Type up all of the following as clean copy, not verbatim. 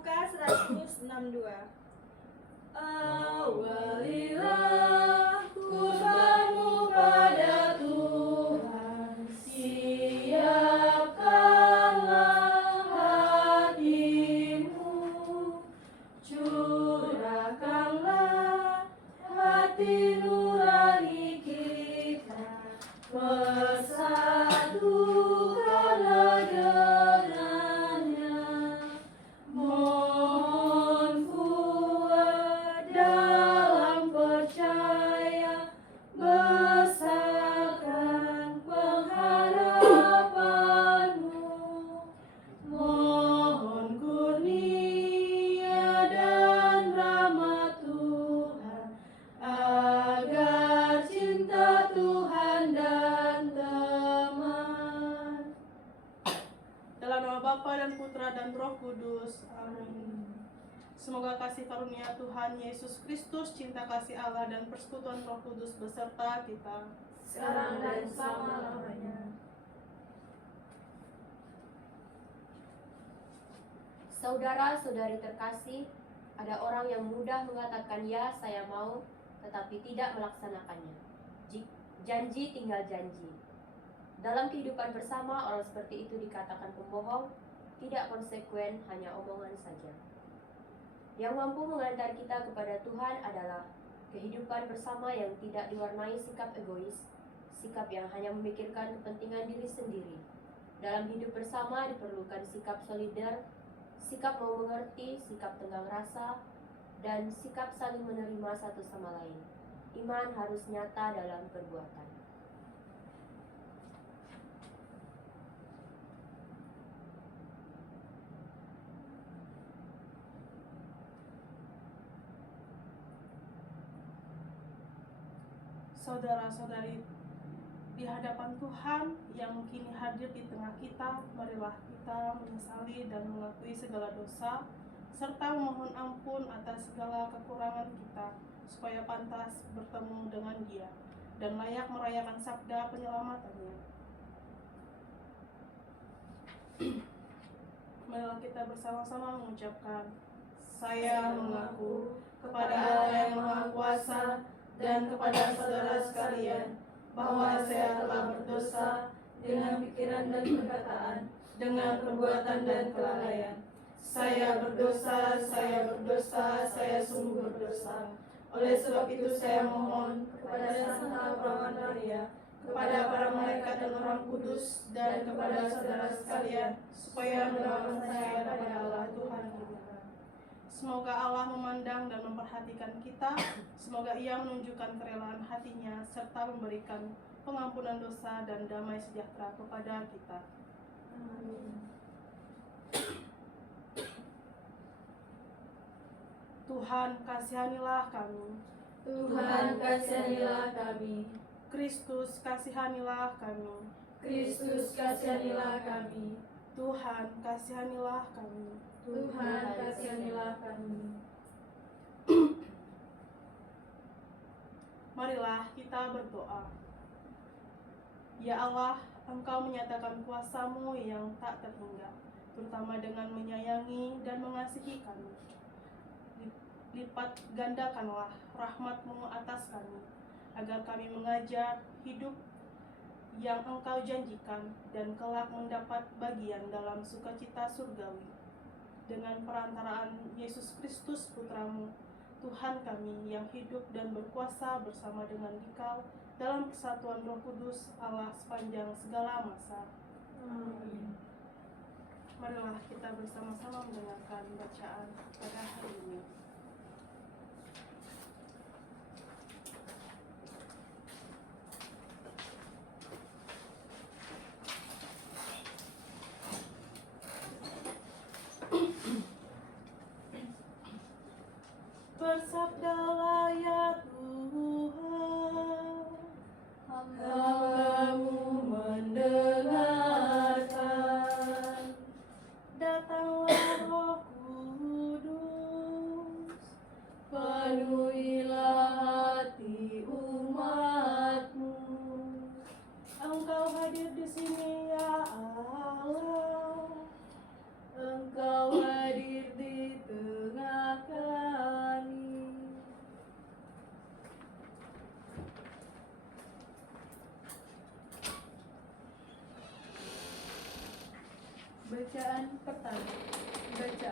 Lukas 162. Awalilah kurbanmu pada Tuhan, siapkanlah hatimu, curahkanlah hati nurani kita, persatukanlah dengannya. Mohon kuat dalam percaya, besarkan pengharapanmu. Mohon kurnia dan rahmat Tuhan, agar cinta Tuhan dan teman. Dalam nama Bapa dan Putra dan Roh Kudus. Amin. Semoga kasih karunia Tuhan Yesus Kristus, cinta kasih Allah dan persekutuan Roh Kudus beserta kita. Sekarang dan selama-lamanya. Saudara-saudari terkasih, ada orang yang mudah mengatakan ya saya mau, tetapi tidak melaksanakannya. Janji tinggal janji. Dalam kehidupan bersama, orang seperti itu dikatakan pembohong, tidak konsekuen, hanya omongan saja. Yang mampu mengantar kita kepada Tuhan adalah kehidupan bersama yang tidak diwarnai sikap egois, sikap yang hanya memikirkan kepentingan diri sendiri. Dalam hidup bersama diperlukan sikap solider, sikap mau mengerti, sikap tenggang rasa, dan sikap saling menerima satu sama lain. Iman harus nyata dalam perbuatan. Saudara-saudari, di hadapan Tuhan yang kini hadir di tengah kita, marilah kita menyesali dan mengakui segala dosa, serta memohon ampun atas segala kekurangan kita, supaya pantas bertemu dengan Dia dan layak merayakan sabda penyelamatannya. Marilah kita bersama-sama mengucapkan, saya mengaku kepada Allah yang Maha Kuasa dan kepada saudara sekalian, bahwa saya telah berdosa dengan pikiran dan perkataan, dengan perbuatan dan kelalaian. Saya berdosa, saya sungguh berdosa. Oleh sebab itu saya mohon kepada Santa Perawan Maria, kepada para malaikat dan orang kudus, dan kepada saudara sekalian, supaya mendoakan saya kepada Allah Tuhan kita. Semoga Allah memandang dan memperhatikan kita. Semoga Ia menunjukkan kerelaan hatinya serta memberikan pengampunan dosa dan damai sejahtera kepada kita. Amin. Tuhan, kasihanilah kami. Tuhan, kasihanilah kami. Kristus, kasihanilah kami. Kristus, kasihanilah kami. Tuhan, kasihanilah kami. Tuhan, kasihanilah kami. Marilah kita berdoa. Ya Allah, Engkau menyatakan kuasa-Mu yang tak terhingga, terutama dengan menyayangi dan mengasihi kami. Lipat gandakanlah rahmat-Mu atas kami, agar kami mengajar hidup yang Engkau janjikan dan kelak mendapat bagian dalam sukacita surgawi. Dengan perantaraan Yesus Kristus Putra-Mu, Tuhan kami yang hidup dan berkuasa bersama dengan Dikau dalam kesatuan Roh Kudus Allah sepanjang segala masa. Amin. Marilah kita bersama-sama mendengarkan bacaan pada hari ini. Bersabdalah ya Tuhan, Hamba-Mu mendengarkan. datanglah Roh Kudus,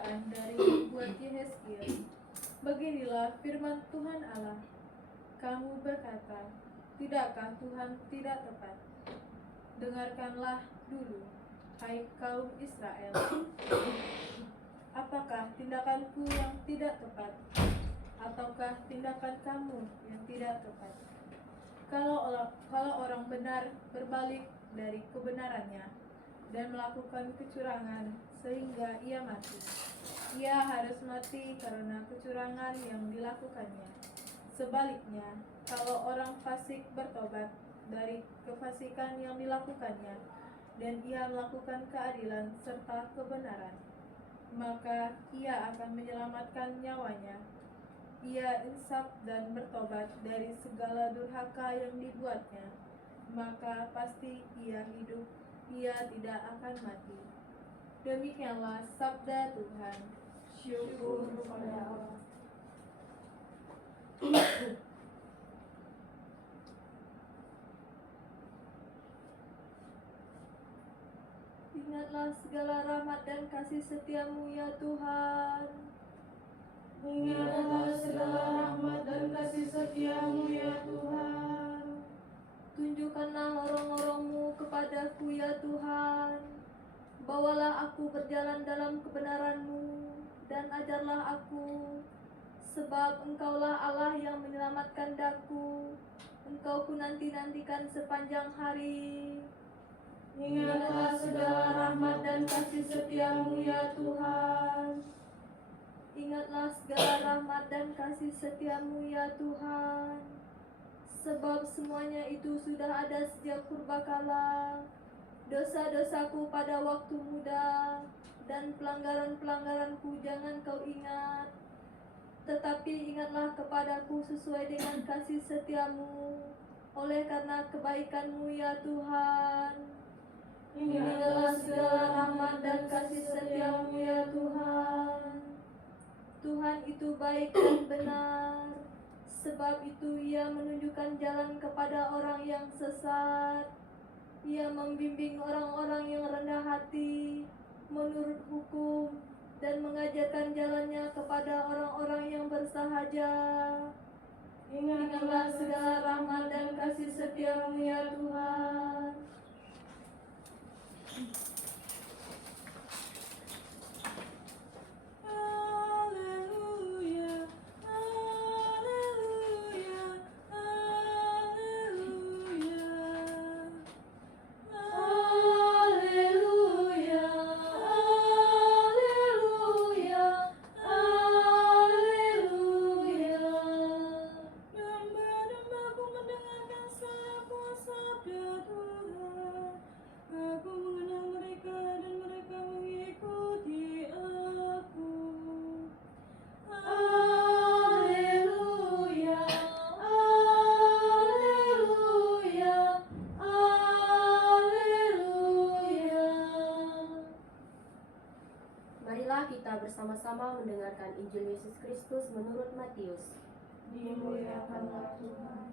dibacakan dari nubuat Yehezkiel. Beginilah firman Tuhan Allah. Kamu berkata, tidakkah Tuhan tidak tepat? Dengarkanlah dulu, hai kaum Israel. Apakah tindakanku yang tidak tepat? Ataukah tindakan kamu yang tidak tepat? Kalau orang benar berbalik dari kebenarannya dan melakukan kecurangan sehingga ia mati, ia harus mati karena kecurangan yang dilakukannya. Sebaliknya, kalau orang fasik bertobat dari kefasikan yang dilakukannya dan ia melakukan keadilan serta kebenaran, maka ia akan menyelamatkan nyawanya. Ia insaf dan bertobat dari segala durhaka yang dibuatnya, maka pasti ia hidup, ia tidak akan mati. Demikianlah sabda Tuhan. Syukur kepada Allah. Ingatlah segala rahmat dan kasih setiamu ya Tuhan. Ingatlah segala rahmat dan kasih setiamu ya Tuhan. Tunjukkanlah lorong-lorong-Mu kepadaku ya Tuhan. Bawalah aku berjalan dalam kebenaran-Mu dan ajarlah aku. Sebab Engkaulah Allah yang menyelamatkan daku. Engkau ku nanti-nantikan sepanjang hari. Ingatlah segala rahmat dan kasih setiamu ya Tuhan. Ingatlah segala rahmat dan kasih setiamu ya Tuhan. Sebab semuanya itu sudah ada sejak purbakala. Dosa-dosaku pada waktu muda dan pelanggaran-pelanggaranku jangan kau ingat. Tetapi ingatlah kepadaku sesuai dengan kasih setiamu, oleh karena kebaikan-Mu ya Tuhan. Ingatlah segala rahmat dan kasih setiamu ya Tuhan. Tuhan itu baik dan benar, sebab itu Ia menunjukkan jalan kepada orang yang sesat. Ia membimbing orang-orang yang rendah hati menurut hukum dan mengajarkan jalannya kepada orang-orang yang bersahaja. Ingatlah segala rahmat dan kasih setiamu ya Tuhan. Haleluya, haleluya, haleluya. Haleluya, haleluya, haleluya. Domba-dombaku mendengarkan sabda Tuhan. Aku mengenal mereka dan mereka mengikuti aku. Haleluya, haleluya, haleluya. Marilah kita bersama-sama mendengarkan Injil Yesus Kristus menurut Matius. Dimuliakanlah Tuhan.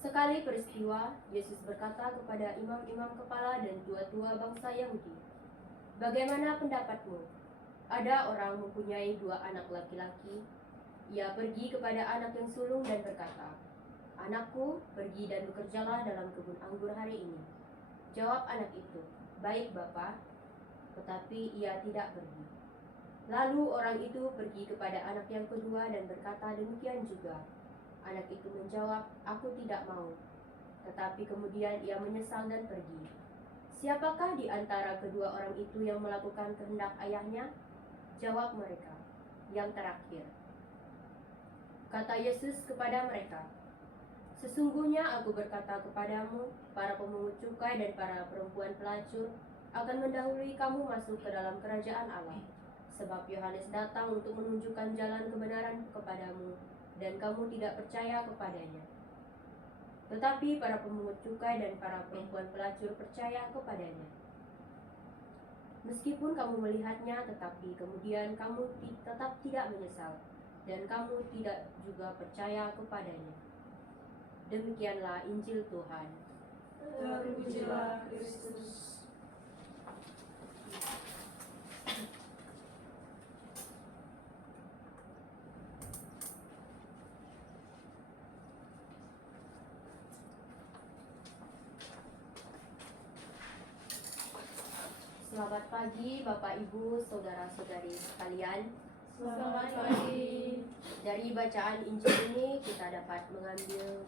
Sekali peristiwa, Yesus berkata kepada imam-imam kepala dan tua-tua bangsa Yahudi, "Bagaimana pendapatmu? Ada orang mempunyai 2 anak laki-laki. Ia pergi kepada anak yang sulung dan berkata, 'Anakku, pergi dan bekerjalah dalam kebun anggur hari ini.' Jawab anak itu, 'Baik, Bapa,' tetapi ia tidak pergi. Lalu orang itu pergi kepada anak yang kedua dan berkata demikian juga. Anak itu menjawab, 'Aku tidak mau.' Tetapi kemudian ia menyesal dan pergi. Siapakah di antara kedua orang itu yang melakukan kehendak ayahnya? Jawab mereka, 'Yang terakhir.' Kata Yesus kepada mereka, 'Sesungguhnya aku berkata kepadamu, para pemungut cukai dan para perempuan pelacur akan mendahului kamu masuk ke dalam kerajaan Allah. Sebab Yohanes datang untuk menunjukkan jalan kebenaran kepadamu, dan kamu tidak percaya kepadanya. Tetapi para pemungut cukai dan para perempuan pelacur percaya kepadanya. Meskipun kamu melihatnya, tetapi kemudian kamu tetap tidak menyesal, dan kamu tidak juga percaya kepadanya." Demikianlah Injil Tuhan. Terpujilah Kristus. Selamat pagi Bapak Ibu, Saudara-saudari sekalian. Selamat pagi. Dari bacaan Injil ini kita dapat mengambil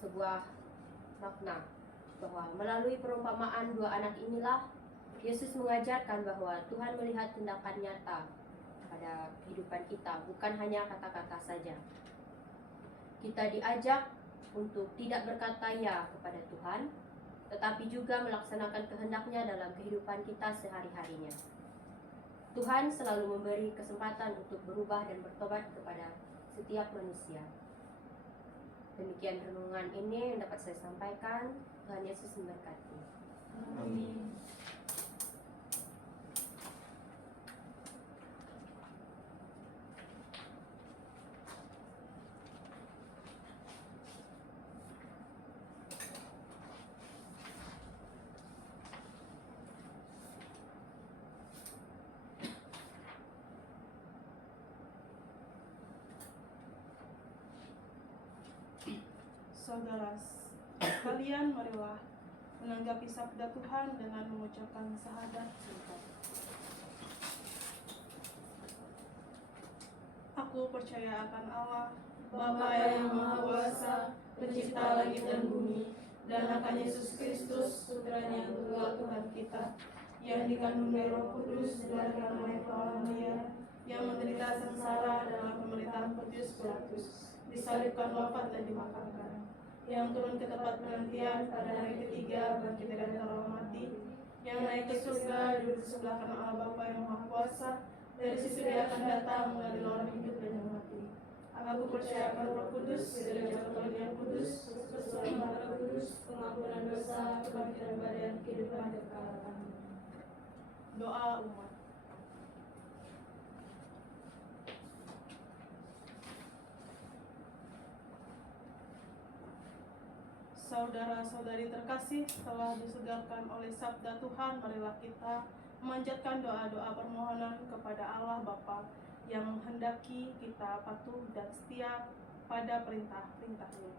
sebuah makna bahwa melalui perumpamaan dua anak inilah Yesus mengajarkan bahwa Tuhan melihat tindakan nyata pada kehidupan kita, bukan hanya kata-kata saja. Kita diajak untuk tidak berkata ya kepada Tuhan, tetapi juga melaksanakan kehendak-Nya dalam kehidupan kita sehari-harinya. Tuhan selalu memberi kesempatan untuk berubah dan bertobat kepada setiap manusia. Demikian renungan ini yang dapat saya sampaikan. Tuhan Yesus memberkati. Amin. Saudara sekalian, marilah menanggapi sabda Tuhan dengan mengucapkan syahadat singkat. Aku percaya akan Allah, Bapa yang Maha Kuasa, Pencipta langit dan bumi, dan akan Yesus Kristus, putranya yang tunggal Tuhan kita, yang dikandung dari Roh Kudus, dilahirkan oleh Maria, yang menderita sengsara dalam pemerintahan Pontius Pilatus, disalibkan, wafat dan dimakamkan, yang turun ke tempat penantian pada hari ketiga, bangkit dari antara orang mati, yang naik ke surga, duduk di sebelah kanan Allah Bapa yang Maha Kuasa, dari situ Dia akan datang mengadili orang hidup dan yang mati. Aku percaya akan Roh Kudus, gereja Katolik yang kudus, persekutuan Roh Kudus, pengampunan dosa, kebangkitan badan, kehidupan kekal. Amin. Doa umat. Saudara-saudari terkasih, telah disegarkan oleh sabda Tuhan, marilah kita memanjatkan doa-doa permohonan kepada Allah Bapa yang menghendaki kita patuh dan setia pada perintah-perintah-Nya.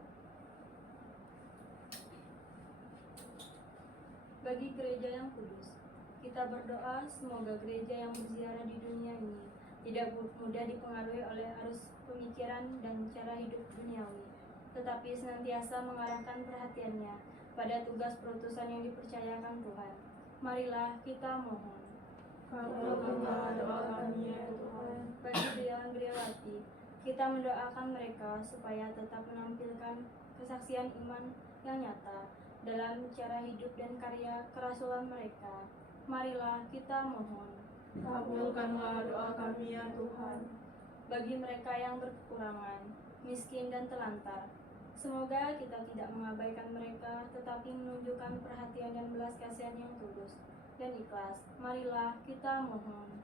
Bagi gereja yang kudus, kita berdoa semoga gereja yang berziarah di dunia ini tidak mudah dipengaruhi oleh arus pemikiran dan cara hidup duniawi, tetapi senantiasa mengarahkan perhatiannya pada tugas perutusan yang dipercayakan Tuhan. Marilah kita mohon. Kabulkanlah doa kami ya Tuhan. Bagi beriawan-beriawati, kita mendoakan mereka supaya tetap menampilkan kesaksian iman yang nyata dalam cara hidup dan karya kerasulan mereka. Marilah kita mohon. Kabulkanlah doa kami ya Tuhan. Bagi mereka yang berkekurangan, miskin dan telantar, semoga kita tidak mengabaikan mereka, tetapi menunjukkan perhatian dan belas kasihan yang tulus dan ikhlas. Marilah kita mohon.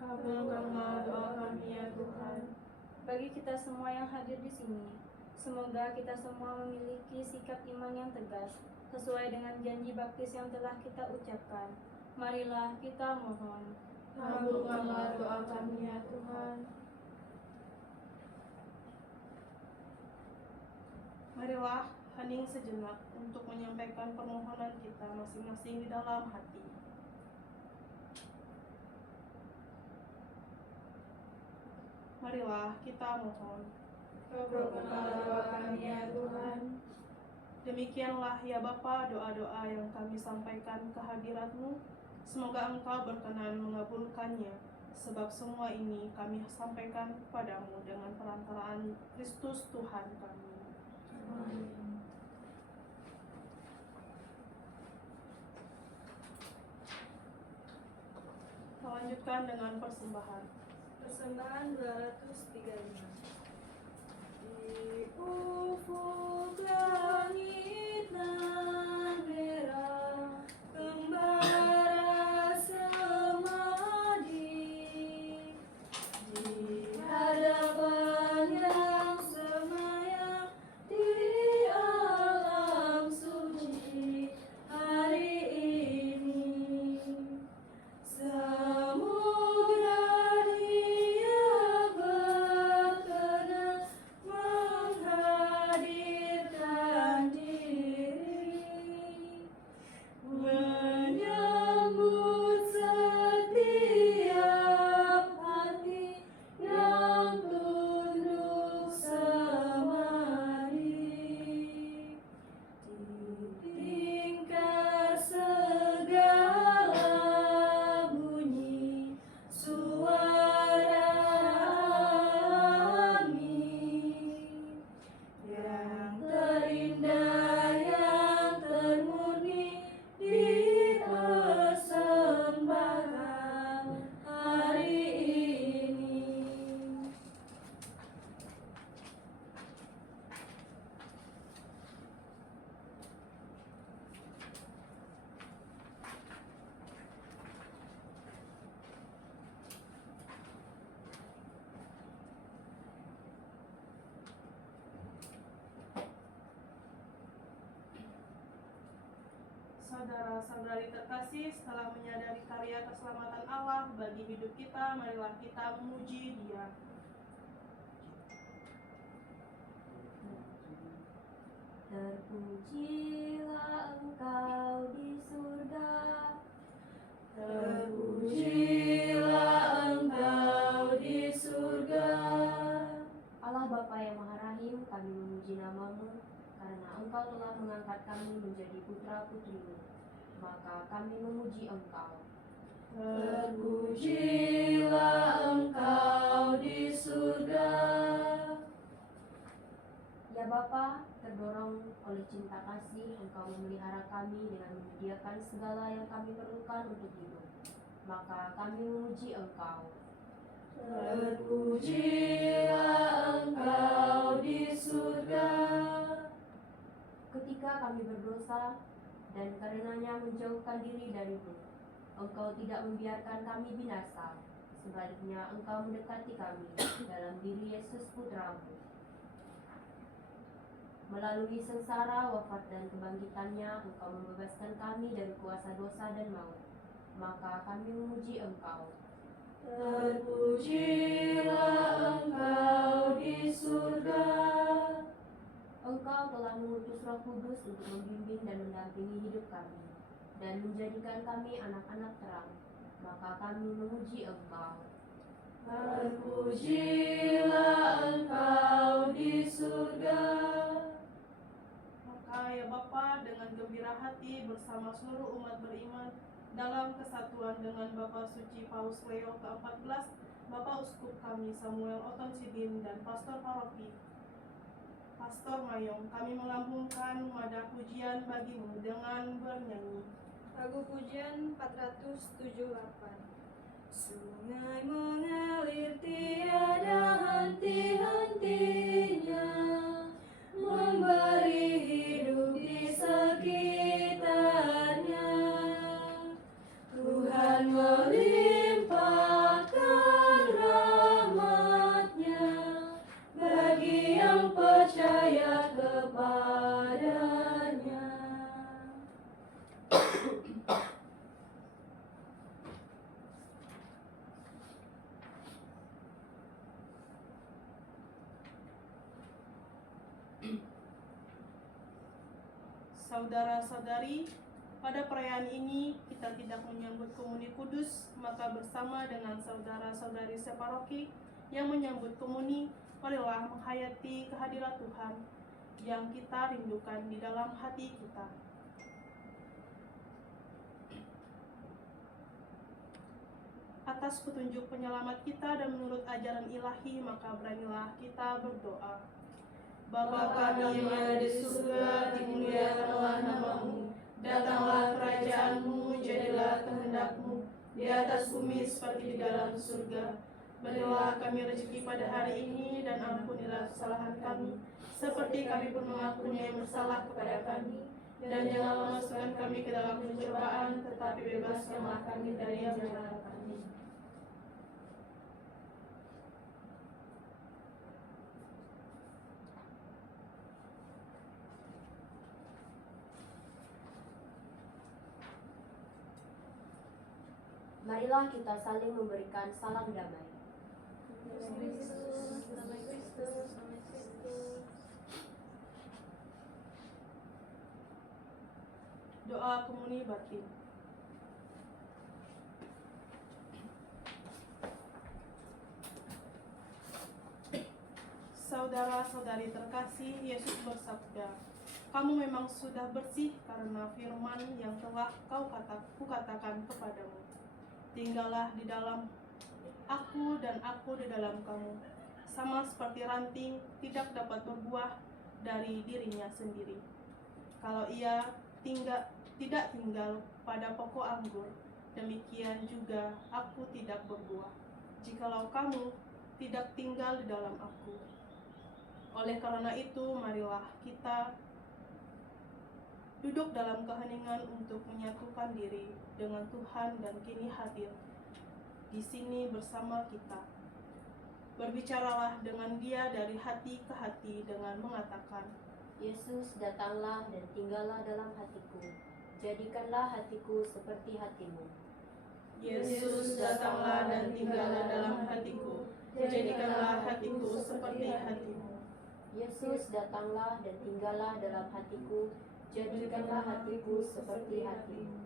Kabulkanlah doa kami ya Tuhan. Bagi kita semua yang hadir di sini, semoga kita semua memiliki sikap iman yang tegas, sesuai dengan janji baptis yang telah kita ucapkan. Marilah kita mohon. Kabulkanlah doa kami ya Tuhan. Marilah hening sejenak untuk menyampaikan permohonan kita masing-masing di dalam hati. Marilah kita mohon. Kabulkanlah doa kami ya Tuhan. Demikianlah ya Bapa doa-doa yang kami sampaikan ke hadirat-Mu. Semoga Engkau berkenan mengabulkannya, sebab semua ini kami sampaikan kepadamu dengan perantaraan Kristus Tuhan kami. Amin. Kita lanjutkan dengan persembahan. Persembahan 235. Di ufuk langit nan merah, kembara semadi, di hadapan yang semayang di alam suci hari ini. Semoga Dia berkenan menghadirkan diri Saudara-saudari terkasih, setelah menyadari karya keselamatan Allah bagi hidup kita, marilah kita memuji Dia. Terpujilah Engkau di surga, Terpujilah Engkau di surga. Allah Bapa yang Maha Rahim, kami memuji nama-Mu karena Engkau telah mengangkat kami menjadi putra-putri-Mu. Maka kami memuji Engkau. Terpujilah Engkau di surga. Ya Bapa, terdorong oleh cinta kasih, Engkau memelihara kami dengan menyediakan segala yang kami perlukan untuk hidup. Maka kami memuji Engkau. Terpujilah Engkau di surga. Ketika kami berdosa dan karenanya menjauhkan diri dari-Mu, Engkau tidak membiarkan kami binasa. Sebaliknya Engkau mendekati kami dalam diri Yesus Putra-Mu. Melalui sengsara, wafat, dan kebangkitannya, Engkau membebaskan kami dari kuasa dosa dan maut. Maka kami memuji Engkau. Terpujilah Engkau di surga. Engkau telah mengutus Roh Kudus untuk membimbing dan mendampingi hidup kami, dan menjadikan kami anak-anak terang. Maka kami memuji Engkau. Terpujilah Engkau di surga. Maka ya Bapa, dengan gembira hati bersama seluruh umat beriman dalam kesatuan dengan Bapak Suci Paus Leo ke-14, Bapak Uskup kami Samuel Oton Sidin dan Pastor Paroki Pastor Mayong, kami melambungkan madah pujian bagi-Mu dengan bernyanyi. Lagu pujian 478. Sungai mengalir tiada henti-hentinya, memberi hidup di sekitarnya. Tuhan melimpahkan rahmat-Nya bagi yang percaya kepadanya. Saudara-saudari, pada perayaan ini kita tidak menyambut komuni kudus, maka bersama dengan saudara-saudari separoki yang menyambut komuni, marilah menghayati kehadiran Tuhan yang kita rindukan di dalam hati kita. Atas petunjuk penyelamat kita dan menurut ajaran ilahi, maka beranilah kita berdoa. Bapa kami yang ada di surga, dimuliakanlah nama-Mu. Datanglah kerajaan-Mu, jadilah kehendak-Mu di atas bumi seperti di dalam surga. Berilah kami rezeki pada hari ini, dan ampunilah kesalahan kami, seperti kami pun mengampuni yang bersalah kepada kami. Dan janganlah masukkan kami ke dalam pencobaan, tetapi bebaskanlah kami dari yang jahat. Amin. Marilah kita saling memberikan salam damai. Damai Kristus, damai Kristus, damai Kristus. Doa komuni batin. Saudara-saudari terkasih, Yesus bersabda, "Kamu memang sudah bersih karena firman yang telah kukatakan kepadamu. Tinggallah di dalam aku dan aku di dalam kamu. Sama seperti ranting tidak dapat berbuah dari dirinya sendiri, kalau ia tidak tinggal pada pokok anggur, demikian juga aku tidak berbuah, jikalau kamu tidak tinggal di dalam aku. Oleh karena itu, marilah kita duduk dalam keheningan untuk menyatukan diri dengan Tuhan dan kini hadir di sini bersama kita. Berbicaralah dengan Dia dari hati ke hati dengan mengatakan, Yesus, datanglah dan tinggallah dalam hatiku. jadikanlah hatiku seperti hatimu. Yesus, datanglah dan tinggallah dalam hatiku, jadikanlah hatiku seperti hatimu. Yesus, datanglah dan tinggallah dalam hatiku, jadikanlah hatiku seperti hatimu.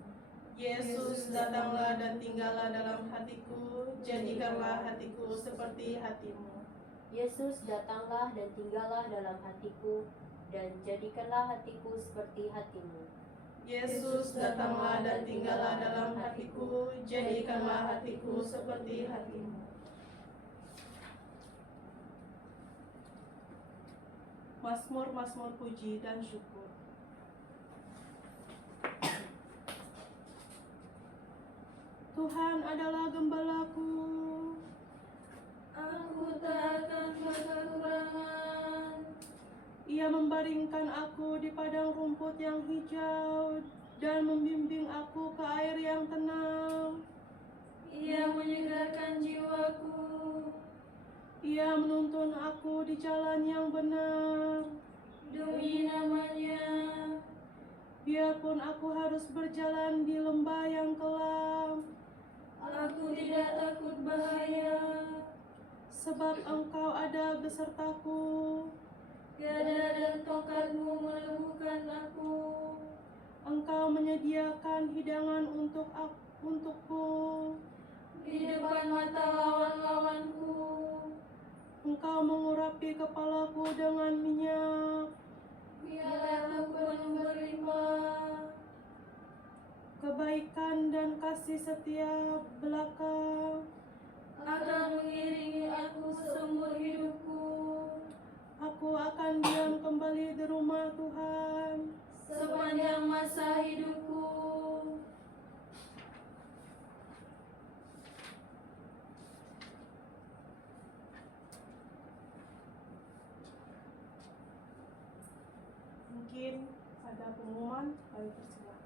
Yesus, datanglah dan tinggallah dalam hatiku, jadikanlah hatiku seperti hatimu. Yesus, datanglah dan tinggallah dalam hatiku, dan jadikanlah hatiku seperti hatimu. Yesus, datanglah dan tinggallah dalam hatiku, jadikanlah hatiku seperti hatimu. Mazmur puji dan syukur. Tuhan adalah gembalaku, Aku tak akan kekurangan. Ia membaringkan aku di padang rumput yang hijau dan membimbing aku ke air yang tenang. Ia menyegarkan jiwaku. Ia menuntun aku di jalan yang benar. Demi namanya, Biarpun aku harus berjalan di lembah yang kelam, aku tidak takut bahaya. sebab Engkau ada besertaku. Gada dan tongkatmu meneguhkan aku. Engkau menyediakan hidangan untukku. Di depan mata lawan-lawanku, Engkau mengurapi kepalaku dengan minyak. biarlah aku penuh berlimpah. Kebaikan dan kasih setia belaka Akan mengiringi aku seumur hidupku. Aku akan diam kembali di rumah Tuhan Sepanjang masa hidupku. Mungkin ada pengumuman, kami persilakan.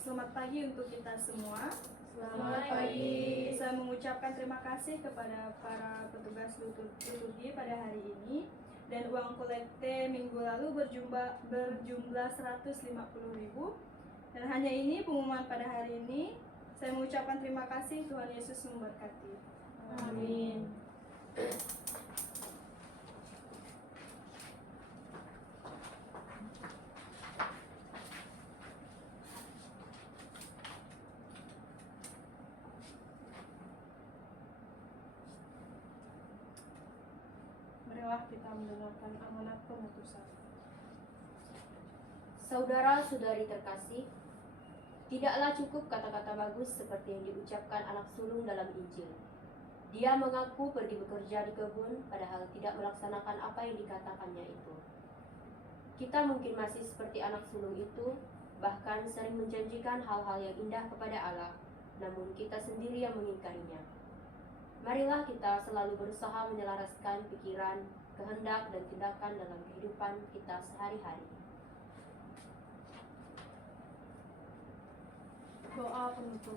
Selamat pagi untuk kita semua. Selamat pagi. Saya mengucapkan terima kasih kepada para petugas liturgi pada hari ini. Dan uang kolekte minggu lalu berjumlah 150.000. Dan hanya ini pengumuman pada hari ini. Saya mengucapkan terima kasih. Tuhan Yesus memberkati. Amin. Marilah kita mendengarkan amanat pemutusan. Saudara-saudari terkasih, tidaklah cukup kata-kata bagus seperti yang diucapkan anak sulung dalam Injil. Dia mengaku pergi bekerja di kebun, padahal tidak melaksanakan apa yang dikatakannya itu. Kita mungkin masih seperti anak sulung itu, bahkan sering menjanjikan hal-hal yang indah kepada Allah, namun kita sendiri yang mengingkarinya. Marilah kita selalu berusaha menyelaraskan pikiran, kehendak, dan tindakan dalam kehidupan kita sehari-hari. Doa penutup.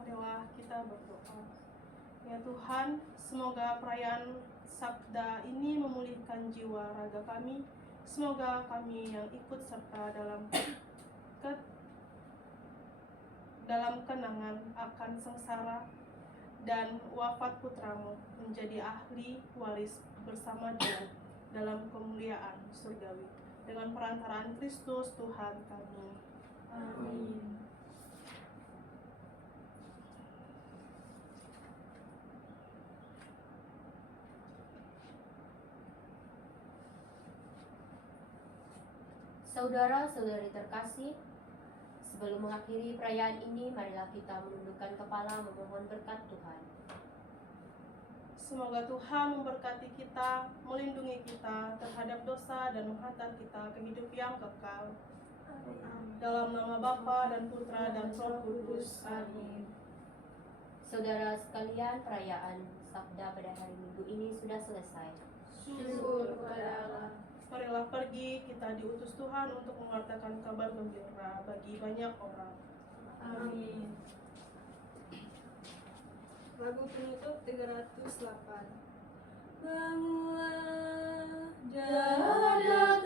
Marilah kita berdoa. Ya Tuhan, semoga perayaan Sabda ini memulihkan jiwa raga kami. Semoga kami yang ikut serta dalam kenangan akan sengsara dan wafat putramu menjadi ahli waris bersama Dia dalam kemuliaan surgawi dengan perantaraan Kristus Tuhan kami. Amin. Saudara-saudari terkasih, sebelum mengakhiri perayaan ini, marilah kita menundukkan kepala memohon berkat Tuhan. Semoga Tuhan memberkati kita, melindungi kita terhadap dosa dan menghantar kita ke hidup yang kekal. Dalam nama Bapa dan Putra dan Roh Kudus. Amin. Saudara sekalian, perayaan Sabda pada hari Minggu ini sudah selesai. Syukur kepada Allah. marilah pergi, kita diutus Tuhan untuk mewartakan kabar gembira bagi banyak orang. Amin. Lagu penutup 308. Bangunlah, Jaga